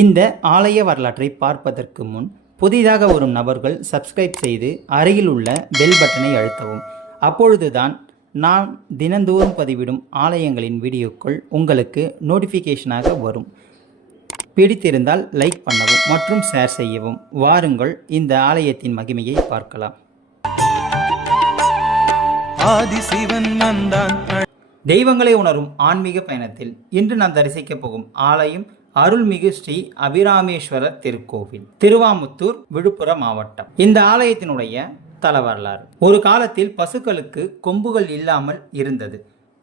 இந்த ஆலய வரலாற்றை பார்ப்பதற்கு முன் புதிதாக வரும் நபர்கள் சப்ஸ்கிரைப் செய்து அருகில் உள்ள பெல் பட்டனை அழுத்தவும். அப்பொழுதுதான் நான் தினந்தோறும் பதிவிடும் ஆலயங்களின் வீடியோக்கள் உங்களுக்கு நோட்டிஃபிகேஷனாக வரும். பிடித்திருந்தால் லைக் பண்ணவும் மற்றும் ஷேர் செய்யவும். வாருங்கள் இந்த ஆலயத்தின் மகிமையை பார்க்கலாம். ஆதிசிவன் வந்தான். தெய்வங்களை உணரும் ஆன்மீக பயணத்தில் இன்று நாம் தரிசிக்கப் போகும் ஆலயம் அருள்மிகு ஸ்ரீ அபிராமேஸ்வரர் திருக்கோவில், திருவாமுத்தூர், விழுப்புரம் மாவட்டம். இந்த ஆலயத்தினுடைய தல வரலாறு. ஒரு காலத்தில் பசுக்களுக்கு கொம்புகள் இல்லாமல் இருந்தது.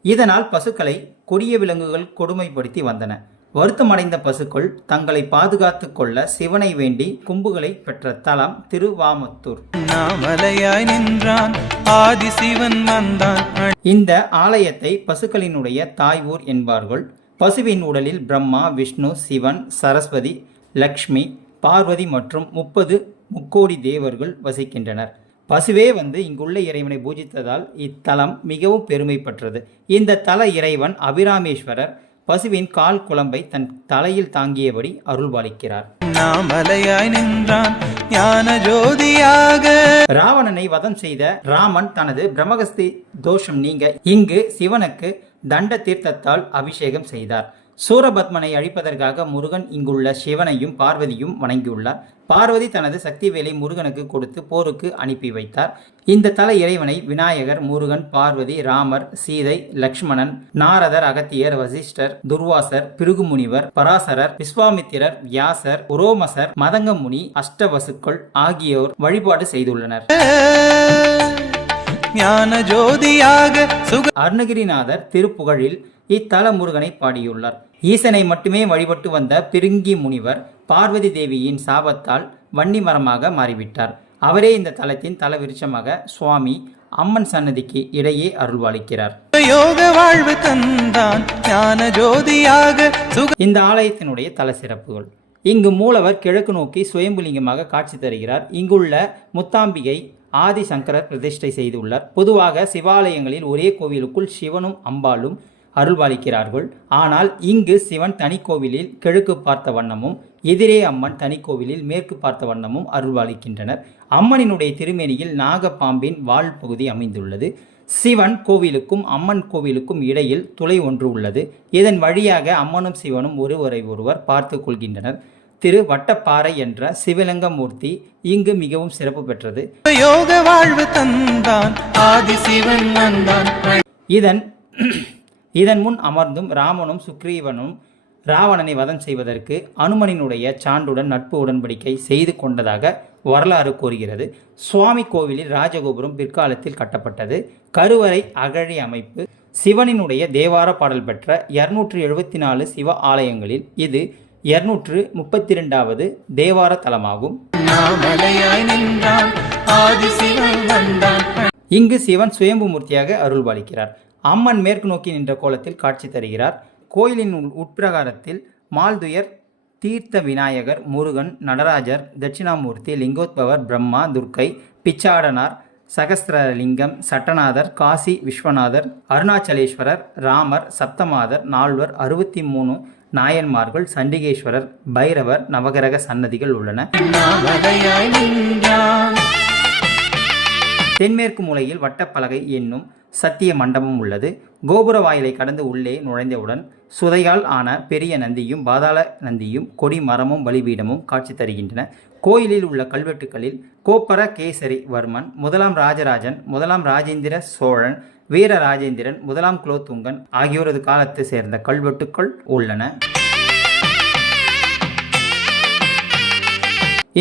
இதனால் பசுக்களை கொடிய விலங்குகள் கொடுமைப்படுத்தி வந்தன. வருத்தமடைந்த பசுக்கள் தங்களை பாதுகாத்து கொள்ள சிவனை வேண்டி கொம்புகளை பெற்ற தலம் திருவாமுத்தூர். ஆதிசிவன் வந்தான். இந்த ஆலயத்தை பசுக்களினுடைய தாய் ஊர் என்பார்கள். பசுவின் உடலில் பிரம்மா, விஷ்ணு, சிவன், சரஸ்வதி, லக்ஷ்மி, பார்வதி மற்றும் 30 முக்கோடி தேவர்கள் வசிக்கின்றனர். பசுவே இங்குள்ள இறைவனை பூஜித்ததால் இத்தலம் மிகவும் பெருமை பெற்றது. இந்த தல இறைவன் அபிராமேஸ்வரர் பசுவின் கால் குழம்பை தன் தலையில் தாங்கியபடி அருள்பாலிக்கிறார். ராவணனை வதம் செய்த ராமன் தனது பிரம்மகஸ்தி தோஷம் நீங்க இங்கு சிவனுக்கு தண்ட தீர்த்தத்தால் அபிஷேகம் செய்தார். சூரபத்மனை அழிப்பதற்காக முருகன் இங்குள்ள சிவனையும் பார்வதியும் வணங்கியுள்ளார். பார்வதி தனது சக்தி வேலை முருகனுக்கு கொடுத்து போருக்கு அனுப்பி வைத்தார். இந்த தல இறைவனை விநாயகர், முருகன், பார்வதி, ராமர், சீதை, லக்ஷ்மணன், நாரதர், அகத்தியர், வசிஷ்டர், துர்வாசர், பிருகுமுனிவர், பராசரர், விஸ்வாமித்திரர், வியாசர், உரோமசர், மதங்கமுனி, அஷ்டவசுக்கள் ஆகியோர் வழிபாடு செய்துள்ளனர். அருணகிரிநாதர் திருப்புகழில் இத்தல முருகனை பாடியுள்ளார். ஈசனை மட்டுமே வழிபட்டு வந்த பிருங்கி முனிவர் பார்வதி தேவியின் சாபத்தால் வன்னி மரமாக மாறிவிட்டார். அவரே இந்த தலத்தின் தல விருட்சமாக சுவாமி அம்மன் சன்னதிக்கு இடையே அருள்வாளிக்கிறார். இந்த ஆலயத்தினுடைய தல சிறப்புகள். இங்கு மூலவர் கிழக்கு நோக்கி சுயம்புலிங்கமாக காட்சி தருகிறார். இங்குள்ள முத்தாம்பிகை ஆதி சங்கரர் பிரதிஷ்டை செய்துள்ளார். பொதுவாக சிவாலயங்களில் ஒரே கோவிலுக்குள் சிவனும் அம்பாளும் அருள்பாலிக்கிறார்கள். ஆனால் இங்கு சிவன் தனிக்கோவிலில் கிழக்கு பார்த்த வண்ணமும், எதிரே அம்மன் தனிக்கோவிலில் மேற்கு பார்த்த வண்ணமும் அருள்பாலிக்கின்றனர். அம்மனினுடைய திருமேனியில் நாகப்பாம்பின் வால் பகுதி அமைந்துள்ளது. சிவன் கோவிலுக்கும் அம்மன் கோவிலுக்கும் இடையில் துளை ஒன்று உள்ளது. இதன் வழியாக அம்மனும் சிவனும் ஒருவரை ஒருவர் பார்த்து கொள்கின்றனர். திரு வட்டப்பாறை என்ற சிவலிங்க மூர்த்தி இங்கு மிகவும் சிறப்பு பெற்றது. யோக வாழ்வு தந்தான் ஆதிசிவன் வந்தான். இதன் முன் அமர்ந்தும் ராமனும் சுக்ரீவனும் ராவணனை வதம் செய்வதற்கு அனுமனினுடைய சான்றுடன் நட்பு உடன்படிக்கை செய்து கொண்டதாக வரலாறு கூறுகிறது. சுவாமி கோவிலில் ராஜகோபுரம் பிற்காலத்தில் கட்டப்பட்டது. கருவறை அகழி அமைப்பு. சிவனினுடைய தேவார பாடல் பெற்ற 274 சிவ ஆலயங்களில் இது 232வது தேவார தலமாகும். இங்கு சிவன் சுயம்பு மூர்த்தியாக அருள்பாலிக்கிறார். அம்மன் மேற்கு நோக்கி நின்ற கோலத்தில் காட்சி தருகிறார். கோயிலின் உட்பிரகாரத்தில் மால்துயர், தீர்த்த விநாயகர், முருகன், நடராஜர், தட்சிணாமூர்த்தி, லிங்கோத்பவர், பிரம்மா, துர்க்கை, பிச்சாடனார், சகஸ்திரலிங்கம், சட்டநாதர், காசி விஸ்வநாதர், அருணாச்சலேஸ்வரர், ராமர், சப்தமாதர், நால்வர், 63 நாயன்மார்கள், சண்டிகேஸ்வரர், பைரவர், நவகிரக சன்னதிகள் உள்ளன. தென்மேற்கு மூலையில் வட்டப்பலகை என்னும் சத்திய மண்டபம் உள்ளது. கோபுர வாயிலை கடந்து உள்ளே நுழைந்தவுடன் சுதையால் ஆன பெரிய நந்தியும் பாதாள நந்தியும் கொடி மரமும் பலிபீடமும் காட்சி தருகின்றன. கோயிலில் உள்ள கல்வெட்டுகளில் கோப்பர கேசரி வர்மன், 1ஆம் ராஜராஜன், 1ஆம் ராஜேந்திர சோழன், வீர ராஜேந்திரன், 1ஆம் குலோத்துங்கன் ஆகியோரது காலத்தை சேர்ந்த கல்வெட்டுக்கள் உள்ளன.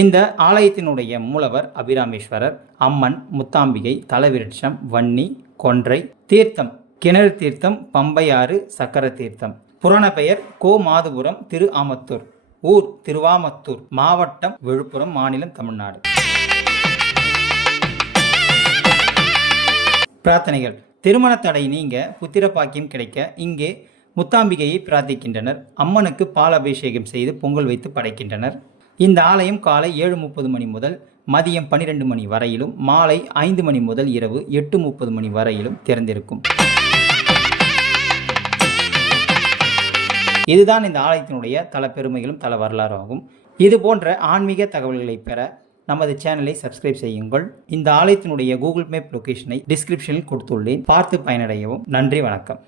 இந்த ஆலயத்தினுடைய மூலவர் அபிராமேஸ்வரர், அம்மன், முத்தாம்பிகை, தலவிருட்சம், வன்னி, கொன்றை, தீர்த்தம், கிணறு தீர்த்தம், பம்பையாறு, சக்கர தீர்த்தம். புராண பெயர் கோமாதுபுரம், திரு ஆமத்தூர், ஊர் திருவாமத்தூர், மாவட்டம் விழுப்புரம், மாநிலம் தமிழ்நாடு. பிரார்த்தனைகள். திருமண தடை நீங்க புத்திர பாக்கியம் கிடைக்க இங்கே முத்தாம்பிகையை பிரார்த்திக்கின்றனர். அம்மனுக்கு பால் அபிஷேகம் செய்து பொங்கல் வைத்து படைக்கின்றனர். இந்த ஆலயம் காலை 7:30 மணி முதல் மதியம் 12 மணி வரையிலும், மாலை 5 மணி முதல் இரவு 8:30 மணி வரையிலும் திறந்திருக்கும். இதுதான் இந்த ஆலயத்தினுடைய தல பெருமைகளும் தல வரலாறு ஆகும். இது போன்ற ஆன்மீக தகவல்களை பெற நமது சேனலை சப்ஸ்கிரைப் செய்யுங்கள். இந்த ஆலயத்தினுடைய கூகுள் மேப் லொகேஷனை டிஸ்கிரிப்ஷனில் கொடுத்துள்ளேன். பார்த்து பயனடையவும். நன்றி, வணக்கம்.